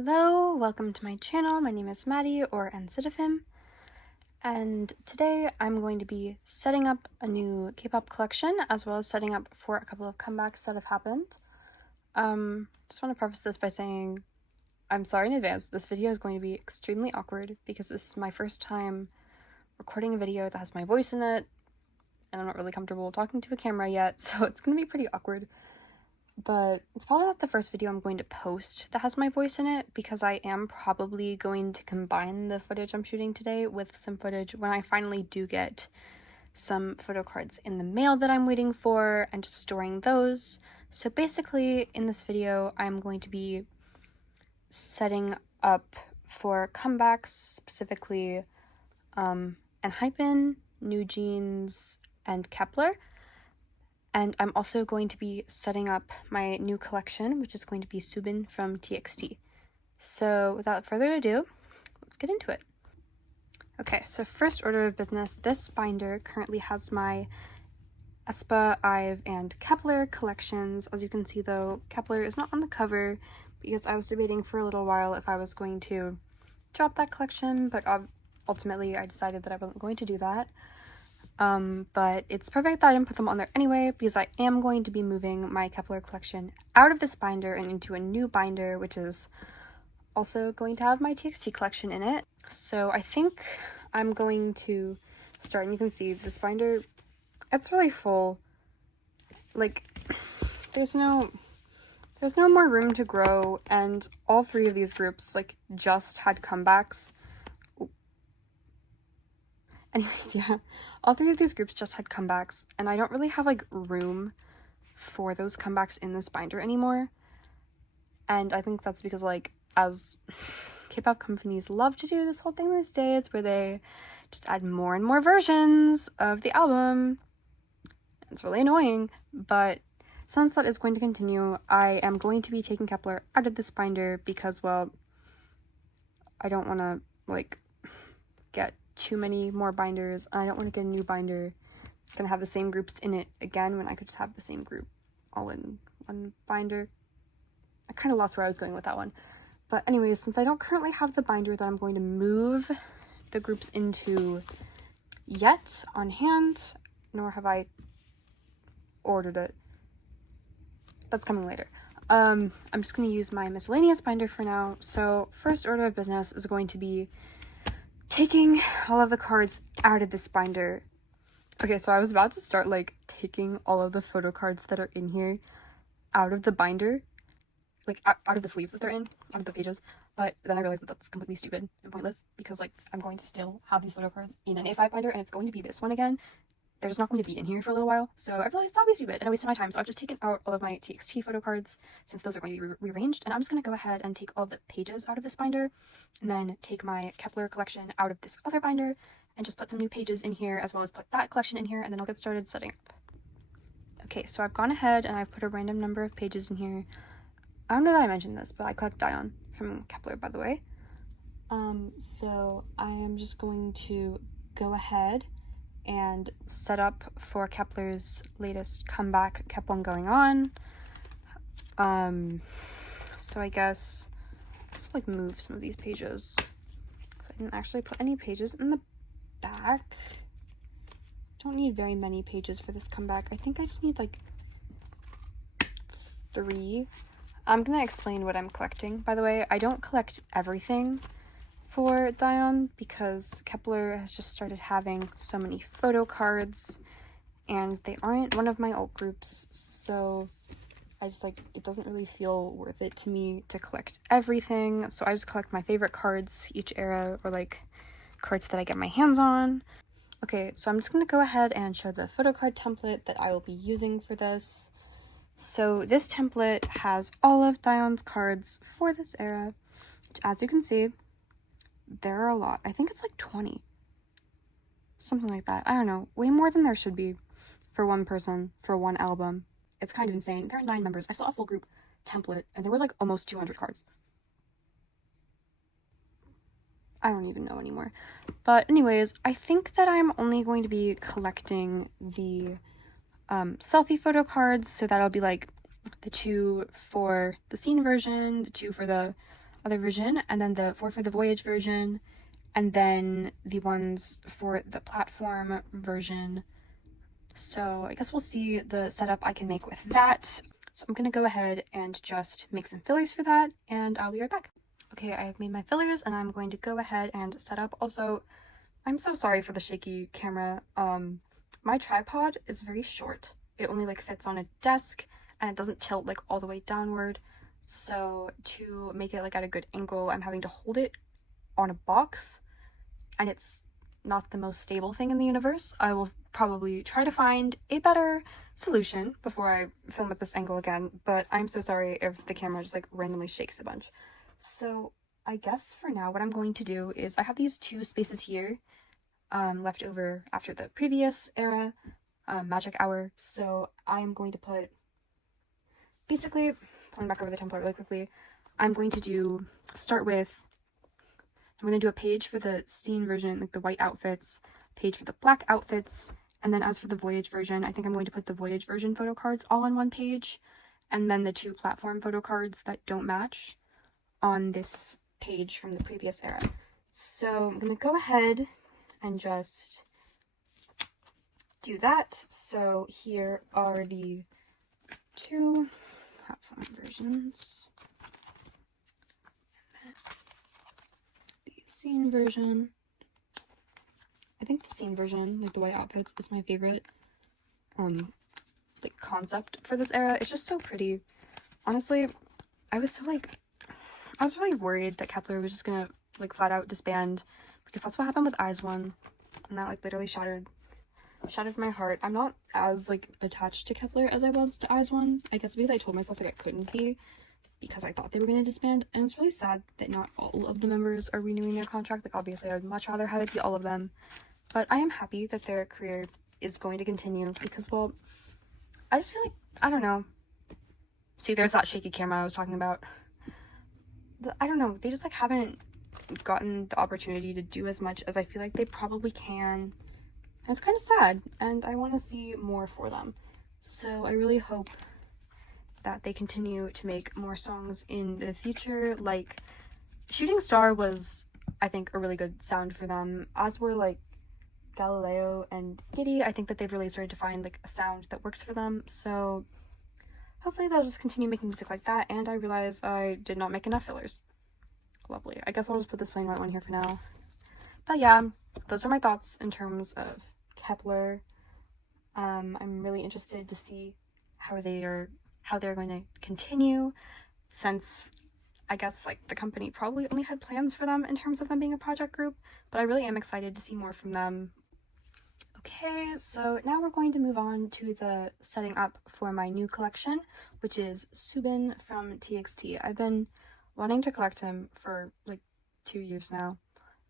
Hello, welcome to my channel. My name is Maddie, or Enhypen, and today I'm going to be setting up a new K-pop collection, as well as setting up for a couple of comebacks that have happened. Just want to preface this by saying I'm sorry in advance. This video is going to be extremely awkward because this is my first time recording a video that has my voice in it, and I'm not really comfortable talking to a camera yet, so it's going to be pretty awkward. But it's probably not the first video I'm going to post that has my voice in it, because I am probably going to combine the footage I'm shooting today with some footage when I finally do get some photo cards in the mail that I'm waiting for and just storing those. So basically in this video I'm going to be setting up for comebacks, specifically Enhypen, New Jeans, and Kepler. And I'm also going to be setting up my new collection, which is going to be Soobin from TXT. So without further ado, let's get into it. Okay, so first order of business, this binder currently has my aespa, IVE, and Kepler collections. As you can see though, Kepler is not on the cover because I was debating for a little while if I was going to drop that collection, but ultimately I decided that I wasn't going to do that. But it's perfect that I didn't put them on there anyway, because I am going to be moving my Kepler collection out of this binder and into a new binder, which is also going to have my TXT collection in it. So I think I'm going to start, and you can see this binder, it's really full. Like, there's no more room to grow, and all three of these groups, like, just had comebacks. Anyways, yeah, all three of these groups just had comebacks, and I don't really have, like, room for those comebacks in this binder anymore. And I think that's because, like, as K-pop companies love to do this whole thing these days, where they just add more and more versions of the album. It's really annoying, but since that is going to continue, I am going to be taking Kepler out of this binder because, well, I don't want to, like, get too many more binders, and I don't want to get a new binder. It's gonna have the same groups in it again when I could just have the same group all in one binder. I kind of lost where I was going with that one. But anyways, since I don't currently have the binder that I'm going to move the groups into yet on hand, nor have I ordered it. That's coming later. I'm just going to use my miscellaneous binder for now. So first order of business is going to be taking all of the cards out of this binder. Okay, so I was about to start, like, taking all of the photo cards that are in here out of the binder, like, out of the sleeves that they're in, out of the pages, but then I realized that that's completely stupid and pointless, because, like, I'm going to still have these photo cards in an A5 binder, and it's going to be this one again. They're just not going to be in here for a little while, so I realized that would be stupid, and I wasted my time, so I've just taken out all of my TXT photo cards, since those are going to be rearranged, and I'm just going to go ahead and take all of the pages out of this binder, and then take my Kepler collection out of this other binder, and just put some new pages in here, as well as put that collection in here, and then I'll get started setting up. Okay, so I've gone ahead and I've put a random number of pages in here. I don't know that I mentioned this, but I collect Dion from Kepler, by the way. So I am just going to go ahead and set up for Kepler's latest comeback, Kept On Going On. So I guess I'll just, like, move some of these pages, because I didn't actually put any pages in the back. Don't need very many pages for this comeback. I think I just need, like, 3. I'm gonna explain what I'm collecting, by the way. I don't collect everything for Dion because Kepler has just started having so many photo cards, and they aren't one of my alt groups, so I just, like, it doesn't really feel worth it to me to collect everything, so I just collect my favorite cards each era, or, like, cards that I get my hands on. Okay, so I'm just gonna go ahead and show the photo card template that I will be using for this. So this template has all of Dion's cards for this era, which, as you can see, there are a lot. I think it's like 20. Something like that. I don't know. Way more than there should be for one person, for one album. It's kind of insane. There are 9 members. I saw a full group template, and there were, like, almost 200 cards. I don't even know anymore. But anyways, I think that I'm only going to be collecting the selfie photo cards, so that'll be, like, the 2 for the scene version, the 2 for the other version, and then the 4 for the Voyage version, and then the ones for the platform version. So I guess we'll see the setup I can make with that. So I'm gonna go ahead and just make some fillers for that, and I'll be right back. Okay, I have made my fillers, and I'm going to go ahead and set up. Also, I'm so sorry for the shaky camera. My tripod is very short. It only like fits on a desk, and it doesn't tilt like all the way downward. So to make it like at a good angle, I'm having to hold it on a box, and it's not the most stable thing in the universe. I will probably try to find a better solution before I film at this angle again, but I'm so sorry if the camera just like randomly shakes a bunch. So I guess for now what I'm going to do is I have these 2 spaces here left over after the previous era, magic hour. So I am going to put, basically, pulling back over the template really quickly, I'm going to start with, I'm going to do a page for the scene version, like the white outfits, page for the black outfits, and then as for the Voyage version, I think I'm going to put the Voyage version photo cards all on one page, and then the 2 platform photo cards that don't match on this page from the previous era. So I'm going to go ahead and just do that. So here are the 2 platform versions. The scene version. I think the scene version, like the white outfits, is my favorite like concept for this era. It's just so pretty. Honestly, I was really worried that Kepler was just gonna like flat out disband, because that's what happened with Eyes One, and that like literally shattered my heart. I'm not as like attached to Kepler as I was to Eyes One, I guess because I told myself like I couldn't be, because I thought they were going to disband, and it's really sad that not all of the members are renewing their contract. Like obviously I would much rather have it be all of them, but I am happy that their career is going to continue, because, well, I just feel like, I don't know, see, there's that shaky camera I was talking about. I don't know, they just like haven't gotten the opportunity to do as much as I feel like they probably can, and it's kind of sad, and I want to see more for them. So I really hope that they continue to make more songs in the future. Like Shooting Star was, I think, a really good sound for them, as were like Galileo and Giddy. I think that they've really started to find like a sound that works for them, so hopefully they'll just continue making music like that. And I realized I did not make enough fillers. Lovely. I guess I'll just put this plain white one here for now. But yeah, those are my thoughts in terms of Kepler. I'm really interested to see how they're going to continue, since I guess like the company probably only had plans for them in terms of them being a project group, but I really am excited to see more from them. Okay, so now we're going to move on to the setting up for my new collection, which is Soobin from TXT. I've been wanting to collect him for like 2 years now,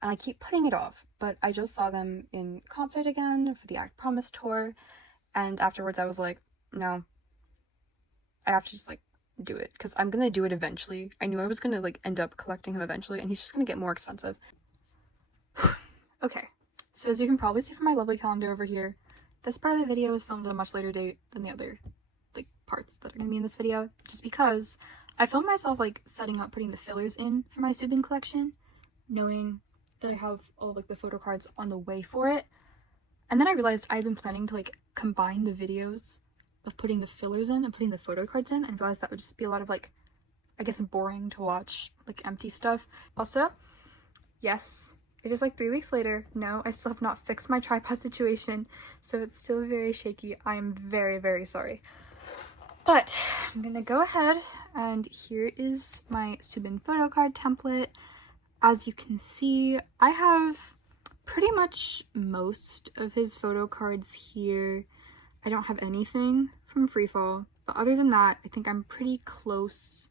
and I keep putting it off, but I just saw them in concert again for the Act Promise tour, and afterwards I was like, no, I have to just like do it, because I'm gonna do it eventually. I knew I was gonna like end up collecting him eventually, and he's just gonna get more expensive. Okay, so as you can probably see from my lovely calendar over here, this part of the video is filmed at a much later date than the other like parts that are gonna be in this video, just because I filmed myself like setting up putting the fillers in for my Soobin collection, knowing that I have all like the photo cards on the way for it, and then I realized I had been planning to like combine the videos of putting the fillers in and putting the photo cards in, and realized that would just be a lot of like, I guess, boring to watch, like empty stuff. Also, yes, it is like 3 weeks later. No, I still have not fixed my tripod situation, so it's still very shaky. I am very, very sorry. But I'm gonna go ahead, and here is my Soobin photo card template. As you can see, I have pretty much most of his photo cards here. I don't have anything from Freefall, but other than that, I think I'm pretty close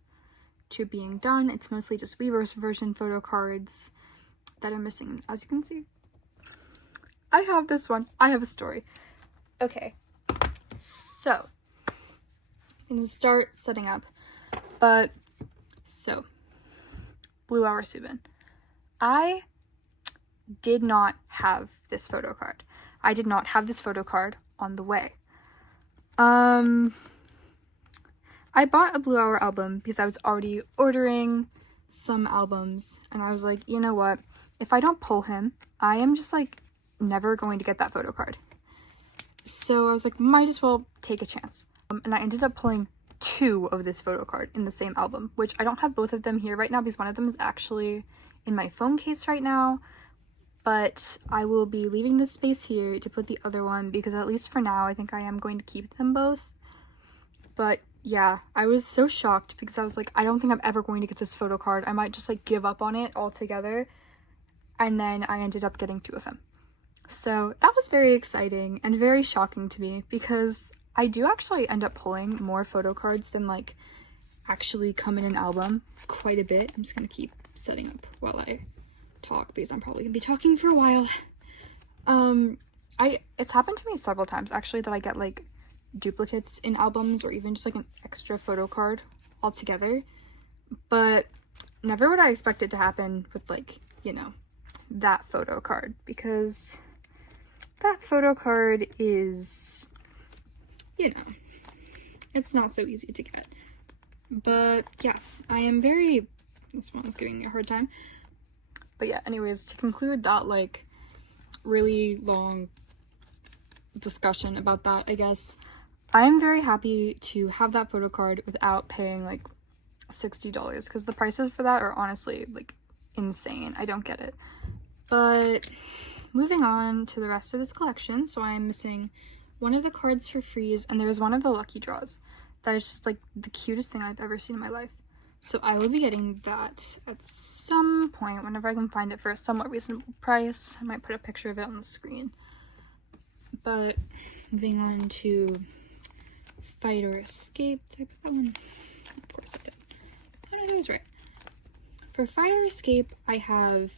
to being done. It's mostly just Weverse version photo cards that I'm missing. As you can see, I have this one. I have a story. Okay, so I'm gonna start setting up. But so Blue Hour Soobin, I did not have this photo card. I did not have this photo card on the way. I bought a Blue Hour album because I was already ordering some albums, and I was like, you know what? If I don't pull him, I am just like never going to get that photo card. So I was like, might as well take a chance. And I ended up pulling 2 of this photo card in the same album, which I don't have both of them here right now because one of them is actually in my phone case right now. But I will be leaving this space here to put the other one because at least for now, I think I am going to keep them both. But yeah, I was so shocked because I was like, I don't think I'm ever going to get this photo card. I might just like give up on it altogether. And then I ended up getting 2 of them. So that was very exciting and very shocking to me because I do actually end up pulling more photo cards than like actually come in an album quite a bit. I'm just gonna keep setting up while I talk because I'm probably gonna be talking for a while. It's happened to me several times actually that I get like duplicates in albums or even just like an extra photo card altogether, but never would I expect it to happen with like, you know, that photo card, because that photo card is, you know, it's not so easy to get. But yeah, I am very, this one is giving me a hard time. But yeah, anyways, to conclude that like really long discussion about that, I guess, I'm very happy to have that photo card without paying like $60 because the prices for that are honestly like insane. I don't get it. But moving on to the rest of this collection, so I'm missing one of the cards for freeze, and there's one of the lucky draws that is just like the cutest thing I've ever seen in my life. So I will be getting that at some point whenever I can find it for a somewhat reasonable price. I might put a picture of it on the screen. But moving on to Fight or Escape. Did I put that one? Of course I did. Oh no, that was right. For Fight or Escape, I have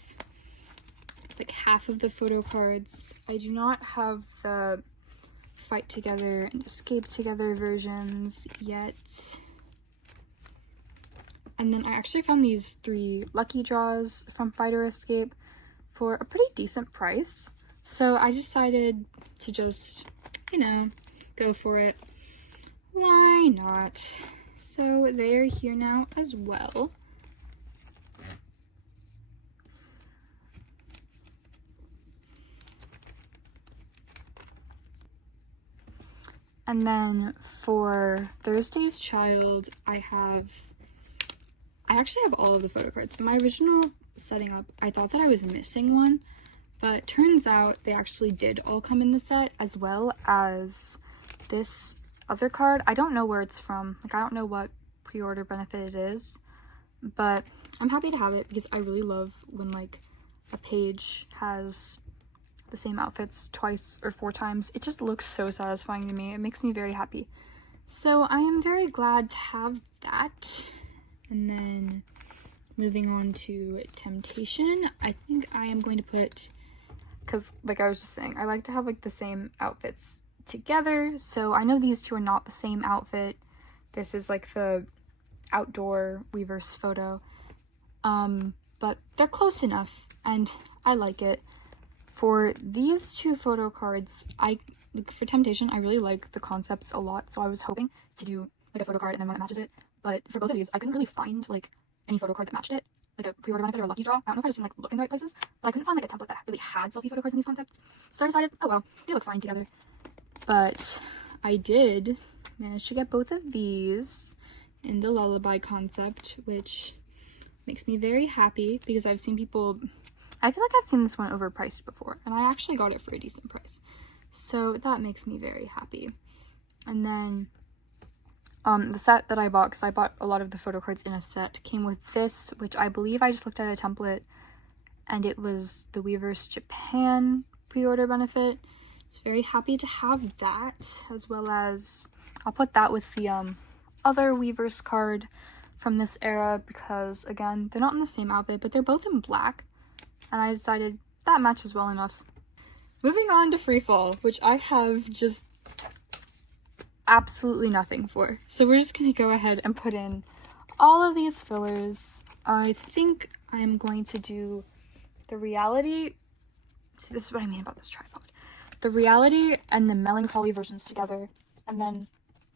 like half of the photo cards. I do not have the Fight Together and Escape Together versions yet. And then I actually found these 3 lucky draws from Fight or Escape for a pretty decent price. So I decided to just, you know, go for it. Why not? So they are here now as well. And then for Thursday's Child, I actually have all of the photo cards. My original setting up, I thought that I was missing one, but turns out they actually did all come in the set, as well as this other card. I don't know where it's from. Like, I don't know what pre-order benefit it is, but I'm happy to have it because I really love when like a page has the same outfits twice or 4 times. It just looks so satisfying to me. It makes me very happy. So I am very glad to have that. And then moving on to Temptation, I think I am going to put, because like I was just saying, I like to have like the same outfits together. So I know these 2 are not the same outfit. This is like the outdoor Weverse photo. But they're close enough and I like it. For these 2 photo cards, for Temptation, I really like the concepts a lot, so I was hoping to do like a photo card and then one that matches it. But for both of these, I couldn't really find like any photo card that matched it, like a pre-order benefit or a lucky draw. I don't know if I just didn't like look in the right places, but I couldn't find like a template that really had selfie photo cards in these concepts. So I decided, oh well, they look fine together. But I did manage to get both of these in the Lullaby concept, which makes me very happy because I've seen people, I feel like I've seen this one overpriced before, and I actually got it for a decent price. So that makes me very happy. And then the set that I bought, because I bought a lot of the photo cards in a set, came with this, which I believe I just looked at a template, and it was the Weverse Japan pre-order benefit. So very happy to have that, as well as I'll put that with the other Weverse card from this era, because again, they're not in the same outfit, but they're both in black, and I decided that matches well enough. Moving on to Freefall, which I have just absolutely nothing for. So we're just gonna go ahead and put in all of these fillers. I think I'm going to do the Reality, see, this is what I mean about this tripod. The Reality and the Melancholy versions together, and then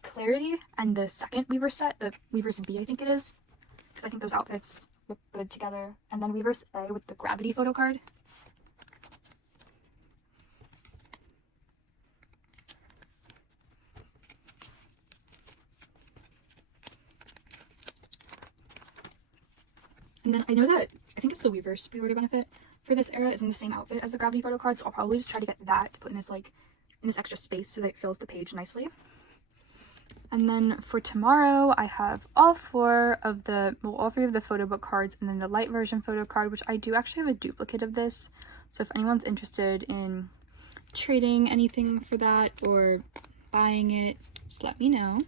Clarity and the second Weverse set, the Weverse B I think it is, because I think those outfits look good together. And then Weverse A with the Gravity photo card. And then I know that, I think it's the Weverse pre-order benefit for this era is in the same outfit as the Gravity photo card, so I'll probably just try to get that to put in this, like, in this extra space so that it fills the page nicely. And then for tomorrow, I have all three of the photo book cards, and then the light version photo card, which I do actually have a duplicate of this. So if anyone's interested in trading anything for that or buying it, just let me know.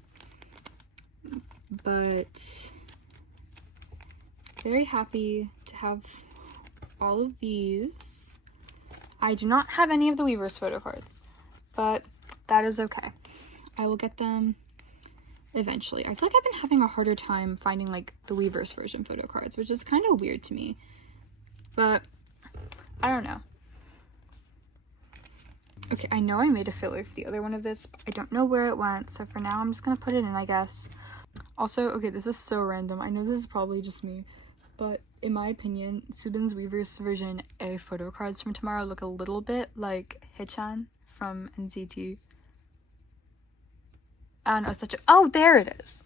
But very happy to have all of these. I do not have any of the Weverse photo cards, but that is okay. I will get them eventually. I feel like I've been having a harder time finding like the Weverse version photo cards, which is kind of weird to me, but I don't know. Okay, I know I made a filler for the other one of this, but I don't know where it went, so for now I'm just gonna put it in, I guess. Also, okay, this is so random. I know this is probably just me, but in my opinion, Soobin's Weverse version A photo cards from tomorrow look a little bit like Hichan from NCT. I don't know, it's such a— oh, there it is.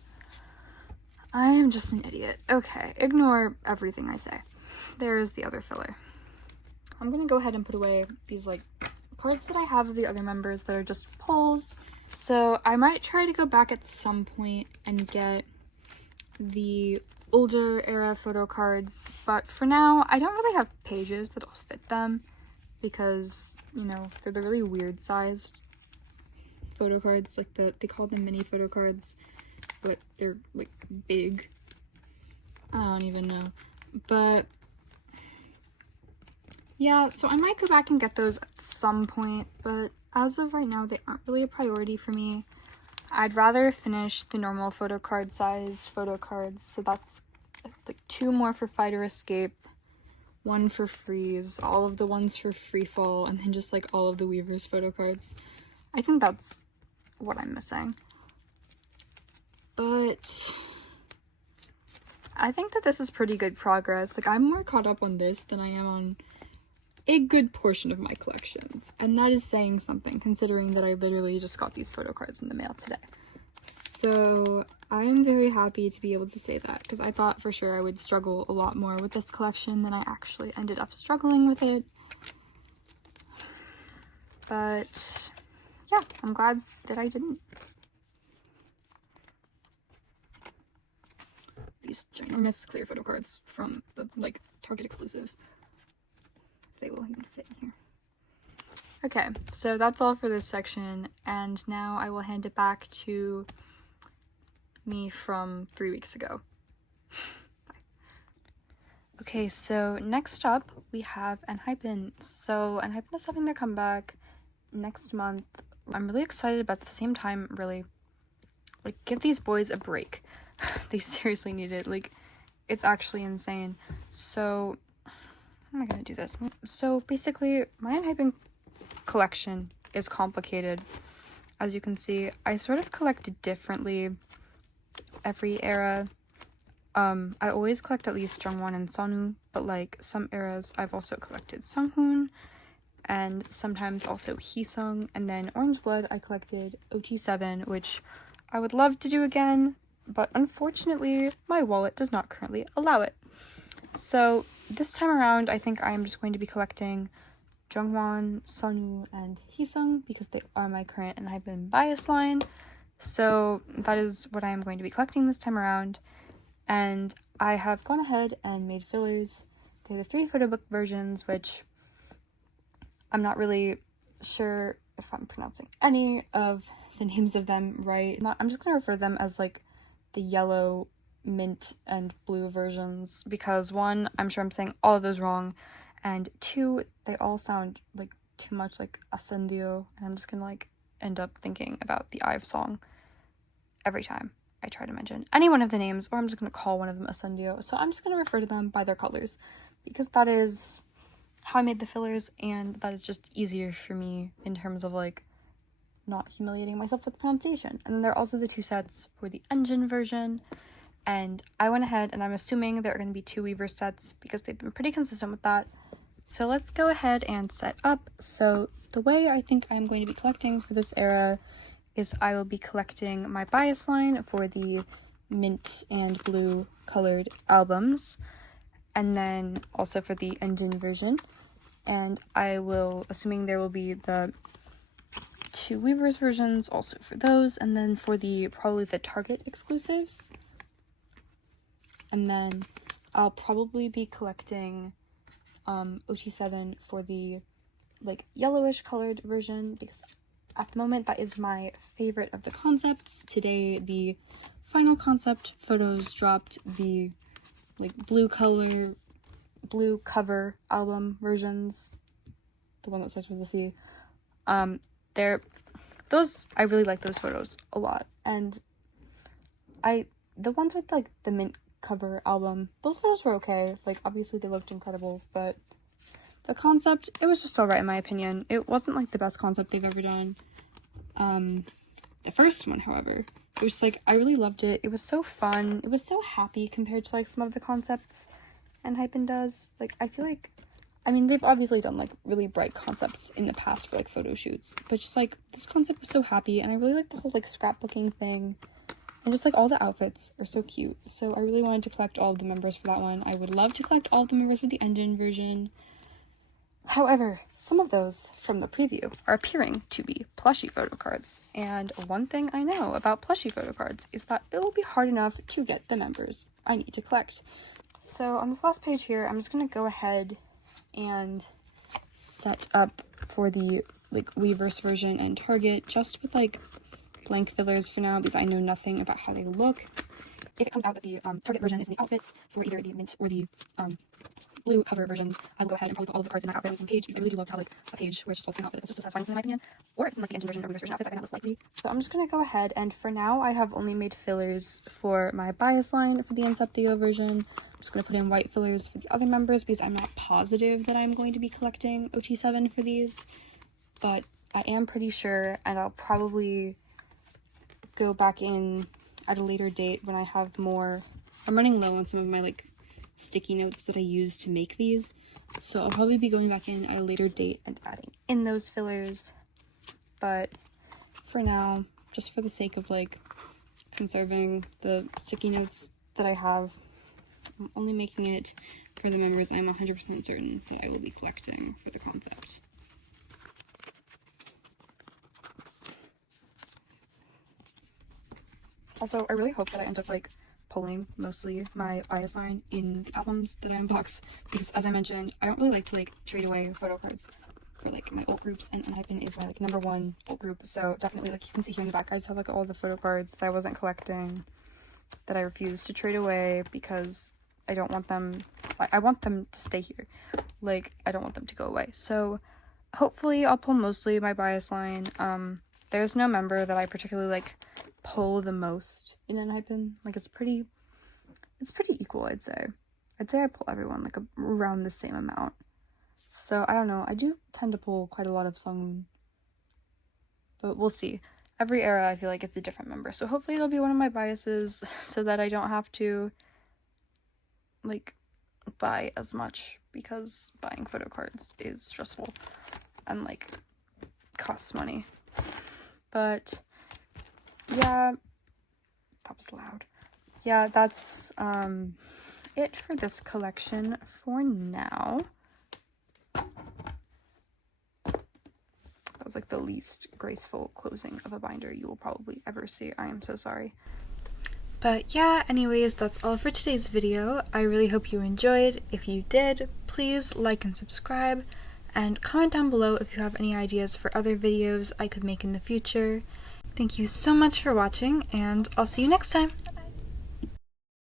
I am just an idiot. Okay, ignore everything I say. There's the other filler. I'm gonna go ahead and put away these like cards that I have of the other members that are just pulls. So I might try to go back at some point and get the older era photo cards, but for now I don't really have pages that'll fit them because, you know, they're the really weird sized photo cards, like they call them mini photo cards, but they're like big. I don't even know, but yeah, so I might go back and get those at some point, but as of right now they aren't really a priority for me. I'd rather finish the normal photo card size photo cards, so that's like 2 more for Fighter Escape, 1 for Freeze, all of the ones for Free Fall, and then just like all of the Weverse photo cards. I think that's what I'm missing. But I think that this is pretty good progress. Like, I'm more caught up on this than I am on a good portion of my collections, and that is saying something considering that I literally just got these photo cards in the mail today. So I am very happy to be able to say that, because I thought for sure I would struggle a lot more with this collection than I actually ended up struggling with it. But yeah, I'm glad that I didn't. These ginormous clear photo cards from the like Target exclusives. They will even fit in here. Okay, so that's all for this section, and now I will hand it back to me from 3 weeks ago. Bye. Okay, so next up we have Enhypen. So Enhypen is having their comeback next month. I'm really excited, but at the same time, really, like, give these boys a break. They seriously need it. Like, it's actually insane. So how am I gonna do this? So basically, my Enhypen collection is complicated. As you can see, I sort of collect differently every era. I always collect at least Jungwon and Sonu, but like some eras I've also collected Sunghoon and sometimes also Heesung, and then Orange Blood I collected OT7, which I would love to do again, but unfortunately my wallet does not currently allow it. So this time around, I think I am just going to be collecting Jungwon, Sonu, and Heesung because they are my current Enhypen bias line. So that is what I am going to be collecting this time around. And I have gone ahead and made fillers. They're the 3 photo book versions, which I'm not really sure if I'm pronouncing any of the names of them right. I'm just going to refer to them as like the yellow, mint, and blue versions because 1, I'm sure I'm saying all of those wrong, and 2, they all sound like too much like Ascendio, and I'm just gonna like end up thinking about the IVE song every time I try to mention any one of the names, or I'm just gonna call one of them Ascendio. So I'm just gonna refer to them by their colors because that is how I made the fillers, and that is just easier for me in terms of like not humiliating myself with pronunciation. And then there are also the 2 sets for the engine version. And I went ahead and I'm assuming there are going to be 2 weaver sets because they've been pretty consistent with that. So let's go ahead and set up. So the way I think I'm going to be collecting for this era is I will be collecting my bias line for the mint and blue colored albums, and then also for the engine version. And I will, assuming there will be the 2 Weavers versions also for those, and then for the probably the Target exclusives. And then I'll probably be collecting OT7 for the like yellowish colored version, because at the moment that is my favorite of the concepts. Today the final concept photos dropped, the like blue cover album versions, the one that starts with a C. I really like those photos a lot, and the ones with like the mint cover album, those photos were okay. Like obviously they looked incredible, but the concept, it was just alright in my opinion. It wasn't like the best concept they've ever done. The first one, however, it was just like, I really loved it. It was so fun. It was so happy compared to like some of the concepts Enhypen does. Like I feel like, I mean, they've obviously done like really bright concepts in the past for like photo shoots, but just like this concept was so happy, and I really like the whole like scrapbooking thing. And just like all the outfits are so cute. So I really wanted to collect all of the members for that one. I would love to collect all of the members for the engine version. However, some of those from the preview are appearing to be plushie photo cards. And one thing I know about plushie photo cards is that it will be hard enough to get the members I need to collect. So on this last page here, I'm just going to go ahead and set up for the like Weverse version and Target, just with like blank fillers for now, because I know nothing about how they look. If it comes out that the Target version is in the outfits for either the mint or the blue cover versions, I will go ahead and probably put all of the cards in that outfit on the same page, because I really do love to have like a page where it's just all the same outfit. It's just so satisfying in my opinion. Or if it's in like the engine version or reverse version outfit, I can have this slightly. So I'm just going to go ahead, and for now I have only made fillers for my bias line for the Inceptio version. I'm just going to put in white fillers for the other members, because I'm not positive that I'm going to be collecting OT7 for these, but I am pretty sure, and I'll probably go back in at a later date when I have more. I'm running low on some of my like sticky notes that I used to make these, so I'll probably be going back in at a later date and adding in those fillers. But for now, just for the sake of like conserving the sticky notes that I have, I'm only making it for the members I'm 100% certain that I will be collecting for the concept. Also, I really hope that I end up like pulling mostly my bias line in the albums that I unbox, because as I mentioned, I don't really like to like trade away photo cards for like my old groups, and Enhypen is my like #1 old group. So definitely, like you can see here in the back, I just have like all the photo cards that I wasn't collecting, that I refused to trade away because I don't want them, I want them to stay here. Like I don't want them to go away. So hopefully I'll pull mostly my bias line. There's no member that I particularly like pull the most in Enhypen. Like it's pretty equal, I'd say I pull everyone like around the same amount. So I don't know, I do tend to pull quite a lot of Sungwoon, but we'll see. Every era I feel like it's a different member, so hopefully it'll be one of my biases so that I don't have to like buy as much, because buying photo cards is stressful and like costs money. But yeah, that was loud. Yeah, that's it for this collection for now. That was like the least graceful closing of a binder you will probably ever see. I am so sorry. But yeah, anyways, that's all for today's video. I really hope you enjoyed. If you did, please like and subscribe, and comment down below if you have any ideas for other videos I could make in the future. Thank you so much for watching, and I'll see you next time!